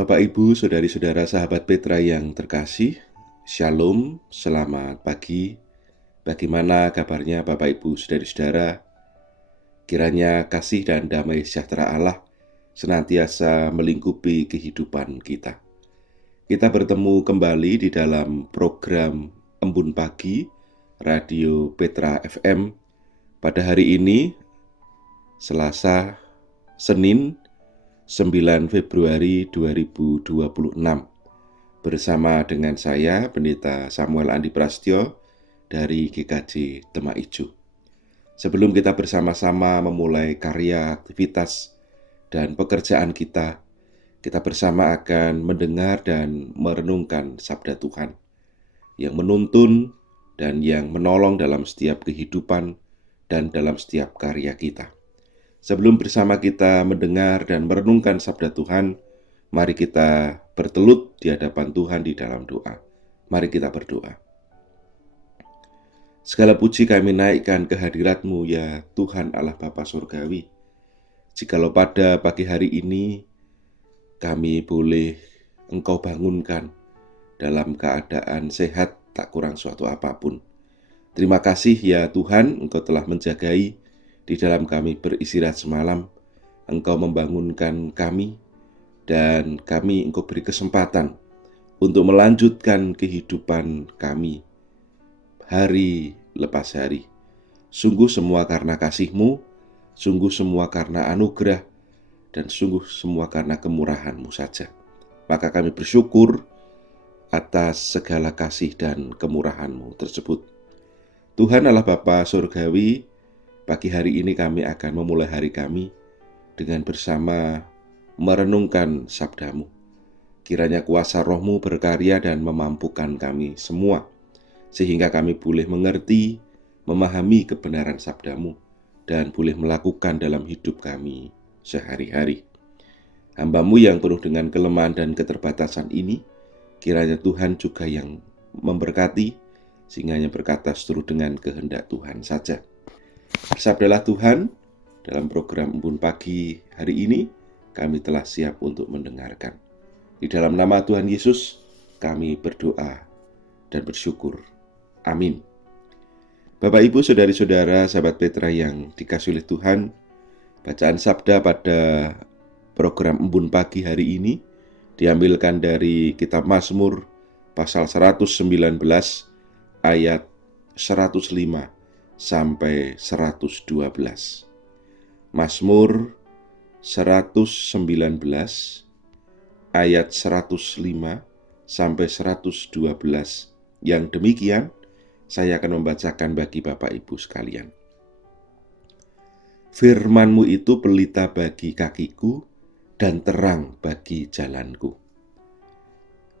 Bapak, Ibu, saudari-saudara, sahabat Petra yang terkasih, Shalom, selamat pagi. Bagaimana kabarnya Bapak, Ibu, saudari-saudara? Kiranya kasih dan damai sejahtera Allah senantiasa melingkupi kehidupan kita. Kita bertemu kembali di dalam program Embun Pagi, Radio Petra FM, pada hari ini, Selasa, Senin, 9 Februari 2026, bersama dengan saya, Pendeta Samuel Andi Prastyo dari GKJ Demak Ijo. Sebelum kita bersama-sama memulai karya, aktivitas, dan pekerjaan kita bersama akan mendengar dan merenungkan sabda Tuhan yang menuntun dan yang menolong dalam setiap kehidupan dan dalam setiap karya kita. Sebelum bersama kita mendengar dan merenungkan sabda Tuhan, mari kita bertelut di hadapan Tuhan di dalam doa. Mari kita berdoa. Segala puji kami naikkan kehadirat-Mu, ya Tuhan Allah Bapa Surgawi. Jikalau pada pagi hari ini kami boleh Engkau bangunkan dalam keadaan sehat, tak kurang suatu apapun. Terima kasih ya Tuhan, Engkau telah menjagai di dalam kami beristirahat semalam. Engkau membangunkan kami, dan kami Engkau beri kesempatan untuk melanjutkan kehidupan kami hari lepas hari. Sungguh semua karena kasih-Mu, sungguh semua karena anugerah, dan sungguh semua karena kemurahan-Mu saja. Maka kami bersyukur atas segala kasih dan kemurahan-Mu tersebut. Tuhan Allah Bapa Surgawi, pagi hari ini kami akan memulai hari kami dengan bersama merenungkan sabda-Mu. Kiranya kuasa Roh-Mu berkarya dan memampukan kami semua, sehingga kami boleh mengerti, memahami kebenaran sabda-Mu, dan boleh melakukan dalam hidup kami sehari-hari. Hamba-Mu yang penuh dengan kelemahan dan keterbatasan ini, kiranya Tuhan juga yang memberkati, sehingga hanya berkata seturut dengan kehendak Tuhan saja. Bersabdalah Tuhan, dalam program Embun Pagi hari ini, kami telah siap untuk mendengarkan. Di dalam nama Tuhan Yesus, kami berdoa dan bersyukur. Amin. Bapak, Ibu, saudari-saudara, sahabat Petra yang dikasihi oleh Tuhan, bacaan sabda pada program Embun Pagi hari ini diambilkan dari kitab Mazmur pasal 119 ayat 105 sampai 112. Mazmur 119 ayat 105 sampai 112. Yang demikian saya akan membacakan bagi Bapak Ibu sekalian. Firman-Mu itu pelita bagi kakiku dan terang bagi jalanku.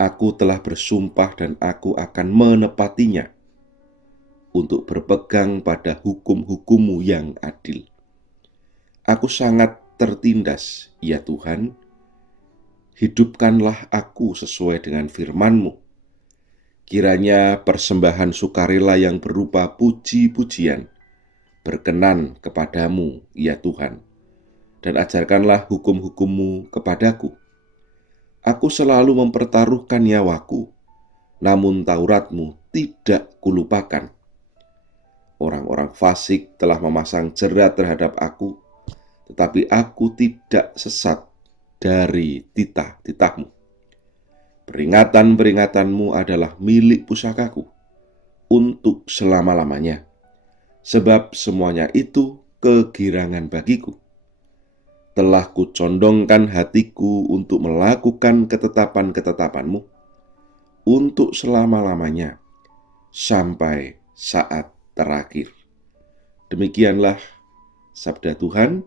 Aku telah bersumpah dan aku akan menepatinya, untuk berpegang pada hukum-hukum-Mu yang adil. Aku sangat tertindas, ya Tuhan. Hidupkanlah aku sesuai dengan firman-Mu. Kiranya persembahan sukarela yang berupa puji-pujian berkenan kepadamu, ya Tuhan. Dan ajarkanlah hukum-hukum-Mu kepadaku. Aku selalu mempertaruhkan nyawaku, namun Taurat-Mu tidak kulupakan. Orang-orang fasik telah memasang jerat terhadap aku, tetapi aku tidak sesat dari titah-titah-Mu. Peringatan-peringatan-Mu adalah milik pusakaku untuk selama-lamanya, sebab semuanya itu kegirangan bagiku. Telah kucondongkan hatiku untuk melakukan ketetapan-ketetapan-Mu untuk selama-lamanya, sampai saat terakhir. Demikianlah sabda Tuhan.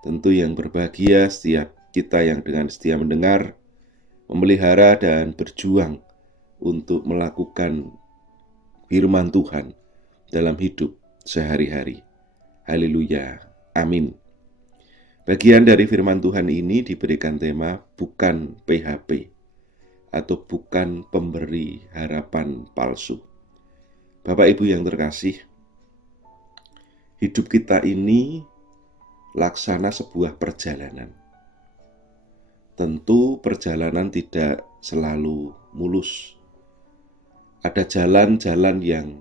Tentu yang berbahagia setiap kita yang dengan setia mendengar, memelihara dan berjuang untuk melakukan firman Tuhan dalam hidup sehari-hari. Haleluya. Amin. Bagian dari firman Tuhan ini diberikan tema bukan PHP atau bukan pemberi harapan palsu. Bapak Ibu yang terkasih, hidup kita ini laksana sebuah perjalanan. Tentu perjalanan tidak selalu mulus. Ada jalan-jalan yang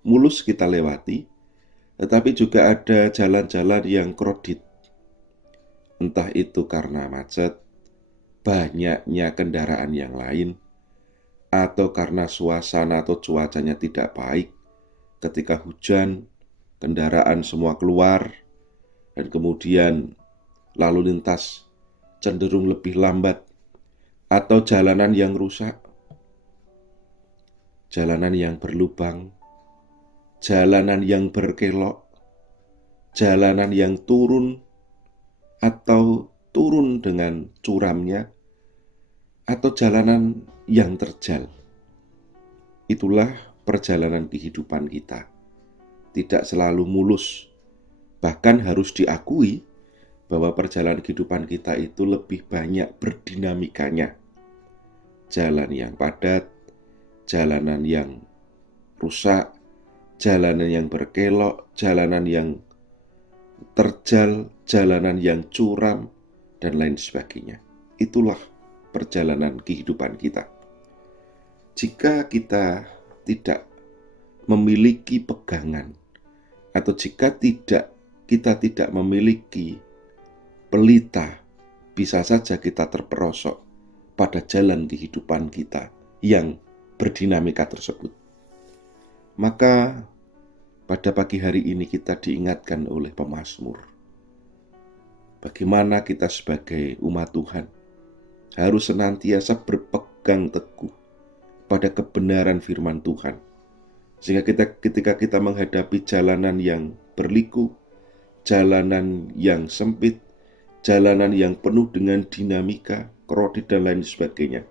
mulus kita lewati, tetapi juga ada jalan-jalan yang krodit. Entah itu karena macet, banyaknya kendaraan yang lain, atau karena suasana atau cuacanya tidak baik. Ketika hujan, kendaraan semua keluar, dan kemudian lalu lintas cenderung lebih lambat, atau jalanan yang rusak, jalanan yang berlubang, jalanan yang berkelok, jalanan yang turun atau turun dengan curamnya, atau jalanan yang terjal. Itulah perjalanan kehidupan kita. Tidak selalu mulus. Bahkan harus diakui bahwa perjalanan kehidupan kita itu lebih banyak berdinamikanya. Jalan yang padat, jalanan yang rusak, jalanan yang berkelok, jalanan yang terjal, jalanan yang curam, dan lain sebagainya. Itulah perjalanan kehidupan kita. Jika kita tidak memiliki pegangan, atau jika kita tidak memiliki pelita, bisa saja kita terperosok pada jalan kehidupan kita yang berdinamika tersebut. Maka pada pagi hari ini kita diingatkan oleh pemazmur, bagaimana kita sebagai umat Tuhan harus senantiasa berpegang teguh pada kebenaran firman Tuhan. Sehingga ketika kita menghadapi jalanan yang berliku, jalanan yang sempit, jalanan yang penuh dengan dinamika, krodit, dan lain sebagainya,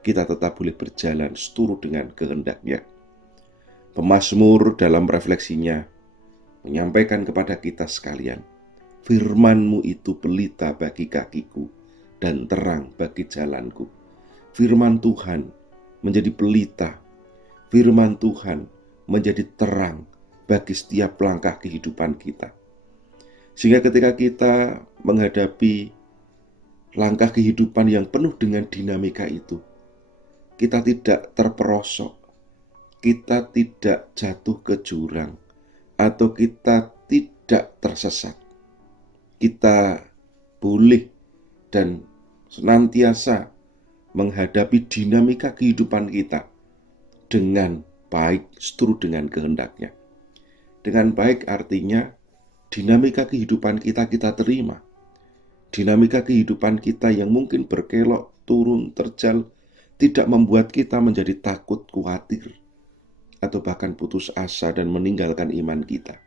kita tetap boleh berjalan seturut dengan kehendak-Nya. Pemazmur dalam refleksinya menyampaikan kepada kita sekalian, firman-Mu itu pelita bagi kakiku dan terang bagi jalanku. Firman Tuhan menjadi pelita, firman Tuhan menjadi terang bagi setiap langkah kehidupan kita. Sehingga ketika kita menghadapi langkah kehidupan yang penuh dengan dinamika itu, kita tidak terperosok, kita tidak jatuh ke jurang, atau kita tidak tersesat. Kita boleh dan senantiasa menghadapi dinamika kehidupan kita dengan baik, seturut dengan kehendak-Nya. Dengan baik artinya dinamika kehidupan kita terima. Dinamika kehidupan kita yang mungkin berkelok, turun, terjal, tidak membuat kita menjadi takut, khawatir, atau bahkan putus asa dan meninggalkan iman kita.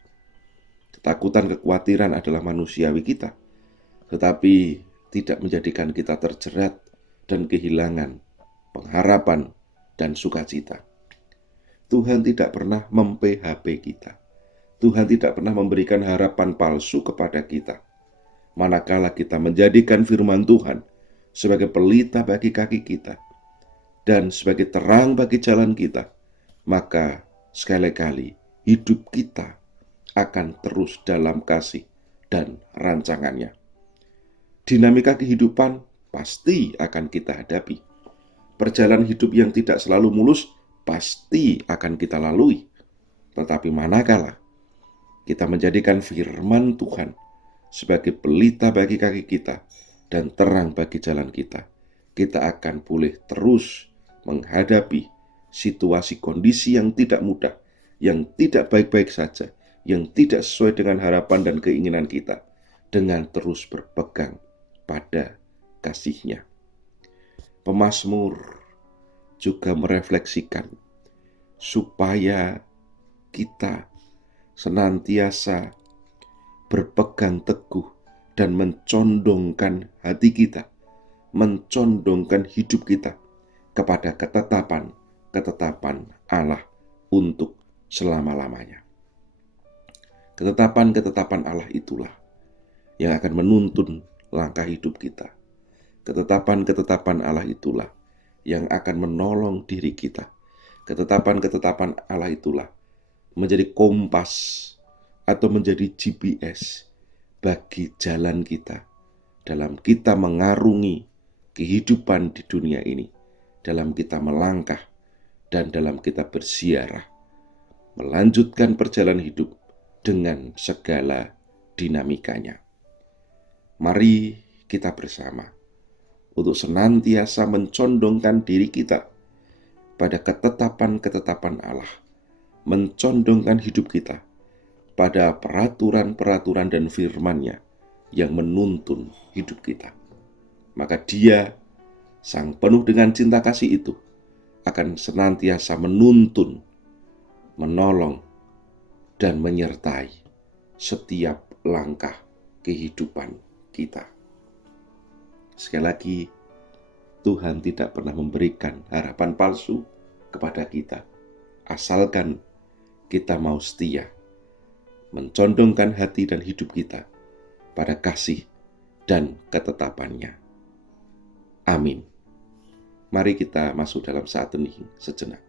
Ketakutan, kekhawatiran adalah manusiawi kita, tetapi tidak menjadikan kita terjerat dan kehilangan pengharapan dan sukacita. Tuhan tidak pernah mem-PHP kita. Tuhan tidak pernah memberikan harapan palsu kepada kita. Manakala kita menjadikan firman Tuhan sebagai pelita bagi kaki kita dan sebagai terang bagi jalan kita, maka sekali-kali hidup kita akan terus dalam kasih dan rancangan-Nya. Dinamika kehidupan pasti akan kita hadapi. Perjalanan hidup yang tidak selalu mulus pasti akan kita lalui. Tetapi manakala kita menjadikan firman Tuhan sebagai pelita bagi kaki kita dan terang bagi jalan kita, kita akan boleh terus menghadapi situasi kondisi yang tidak mudah, yang tidak baik-baik saja, yang tidak sesuai dengan harapan dan keinginan kita, dengan terus berpegang pada kasih-Nya. Pemazmur juga merefleksikan supaya kita senantiasa berpegang teguh dan mencondongkan hati kita, mencondongkan hidup kita kepada ketetapan Allah untuk selama-lamanya. Ketetapan Allah itulah yang akan menuntun langkah hidup kita. Ketetapan Allah itulah yang akan menolong diri kita. Ketetapan Allah itulah menjadi kompas atau menjadi GPS bagi jalan kita dalam kita mengarungi kehidupan di dunia ini, dalam kita melangkah, dan dalam kita berziarah, melanjutkan perjalanan hidup dengan segala dinamikanya. Mari kita bersama untuk senantiasa mencondongkan diri kita pada ketetapan-ketetapan Allah, mencondongkan hidup kita pada peraturan-peraturan dan firman-Nya yang menuntun hidup kita. Maka Dia, Sang penuh dengan cinta kasih itu, akan senantiasa menuntun, menolong, dan menyertai setiap langkah kehidupan kita. Sekali lagi, Tuhan tidak pernah memberikan harapan palsu kepada kita, asalkan kita mau setia, mencondongkan hati dan hidup kita pada kasih dan ketetapan-Nya. Amin. Mari kita masuk dalam saat hening sejenak.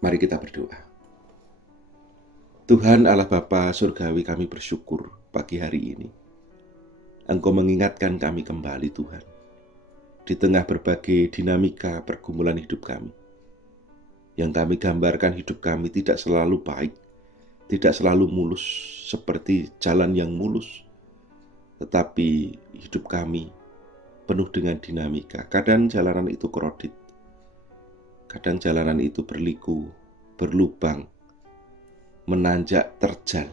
Mari kita berdoa. Tuhan Allah Bapa Surgawi, kami bersyukur pagi hari ini Engkau mengingatkan kami kembali, Tuhan, di tengah berbagai dinamika pergumulan hidup kami. Yang kami gambarkan hidup kami tidak selalu baik, tidak selalu mulus seperti jalan yang mulus, tetapi hidup kami penuh dengan dinamika. Kadang jalanan itu krodit, kadang jalanan itu berliku, berlubang, menanjak, terjal,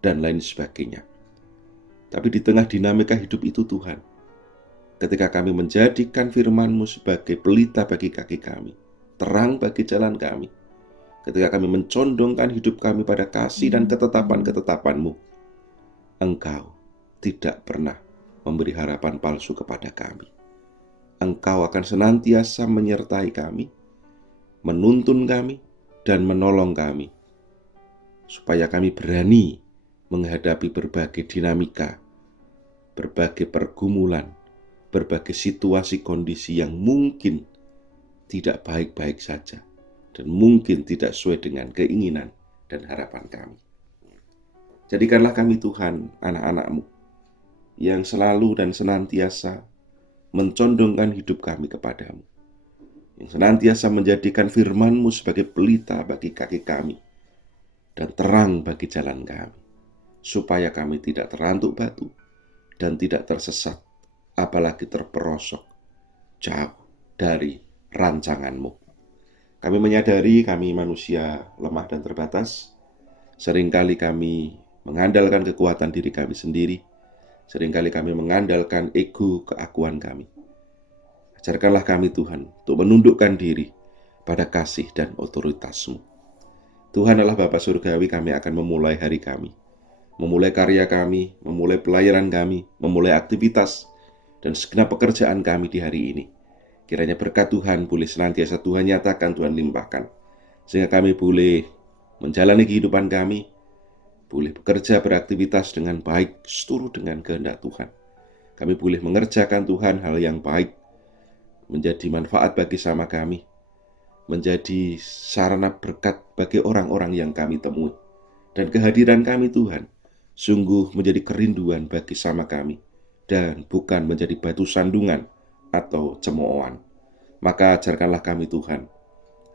dan lain sebagainya. Tapi di tengah dinamika hidup itu, Tuhan, ketika kami menjadikan firman-Mu sebagai pelita bagi kaki kami, terang bagi jalan kami, ketika kami mencondongkan hidup kami pada kasih dan ketetapan-ketetapan-Mu, Engkau tidak pernah memberi harapan palsu kepada kami. Engkau akan senantiasa menyertai kami, menuntun kami, dan menolong kami, supaya kami berani menghadapi berbagai dinamika, berbagai pergumulan, berbagai situasi kondisi yang mungkin tidak baik-baik saja dan mungkin tidak sesuai dengan keinginan dan harapan kami. Jadikanlah kami, Tuhan, anak-anak-Mu yang selalu dan senantiasa mencondongkan hidup kami kepadamu, yang senantiasa menjadikan firman-Mu sebagai pelita bagi kaki kami dan terang bagi jalan kami, supaya kami tidak terantuk batu dan tidak tersesat, apalagi terperosok jauh dari rancangan-Mu. Kami menyadari kami manusia lemah dan terbatas. Seringkali kami mengandalkan kekuatan diri kami sendiri. Seringkali kami mengandalkan ego keakuan kami. Ajarkanlah kami, Tuhan, untuk menundukkan diri pada kasih dan otoritas-Mu. Tuhan Allah Bapa Surgawi, kami akan memulai hari kami, memulai karya kami, memulai pelayanan kami, memulai aktivitas dan segenap pekerjaan kami di hari ini. Kiranya berkat Tuhan boleh senantiasa Tuhan nyatakan, Tuhan limpahkan, sehingga kami boleh menjalani kehidupan kami, boleh bekerja beraktivitas dengan baik, seturut dengan kehendak Tuhan. Kami boleh mengerjakan, Tuhan, hal yang baik, menjadi manfaat bagi sama kami, menjadi sarana berkat bagi orang-orang yang kami temui. Dan kehadiran kami, Tuhan, sungguh menjadi kerinduan bagi sama kami, dan bukan menjadi batu sandungan atau cemoohan. Maka ajarkanlah kami, Tuhan,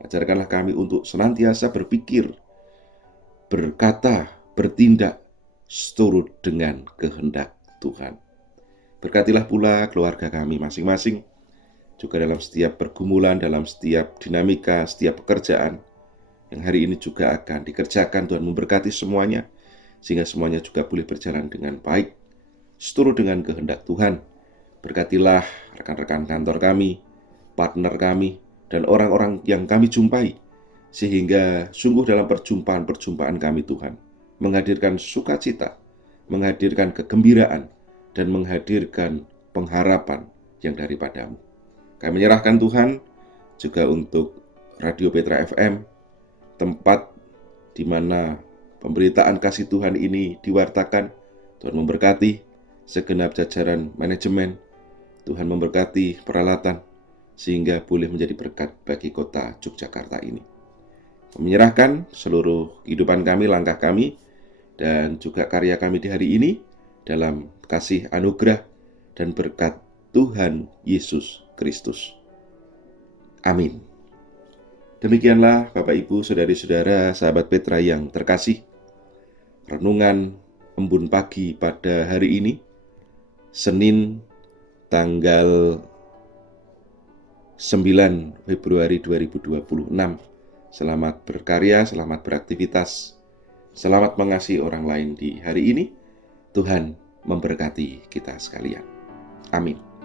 ajarkanlah kami untuk senantiasa berpikir, berkata, bertindak seturut dengan kehendak Tuhan. Berkatilah pula keluarga kami masing-masing, juga dalam setiap pergumulan, dalam setiap dinamika, setiap pekerjaan yang hari ini juga akan dikerjakan. Tuhan memberkati semuanya, sehingga semuanya juga boleh berjalan dengan baik, seturut dengan kehendak Tuhan. Berkatilah rekan-rekan kantor kami, partner kami, dan orang-orang yang kami jumpai, sehingga sungguh dalam perjumpaan-perjumpaan kami, Tuhan, menghadirkan sukacita, menghadirkan kegembiraan, dan menghadirkan pengharapan yang daripadamu. Kami menyerahkan, Tuhan, juga untuk Radio Petra FM, tempat di mana pemberitaan kasih Tuhan ini diwartakan. Tuhan memberkati segenap jajaran manajemen, Tuhan memberkati peralatan, sehingga boleh menjadi berkat bagi kota Yogyakarta ini. Menyerahkan seluruh kehidupan kami, langkah kami, dan juga karya kami di hari ini dalam kasih anugerah dan berkat Tuhan Yesus Kristus. Amin. Demikianlah Bapak Ibu, Saudari-saudara, sahabat Petra yang terkasih, renungan embun pagi pada hari ini, Senin tanggal 9 Februari 2026. Selamat berkarya, selamat beraktivitas, selamat mengasihi orang lain di hari ini. Tuhan memberkati kita sekalian. Amin.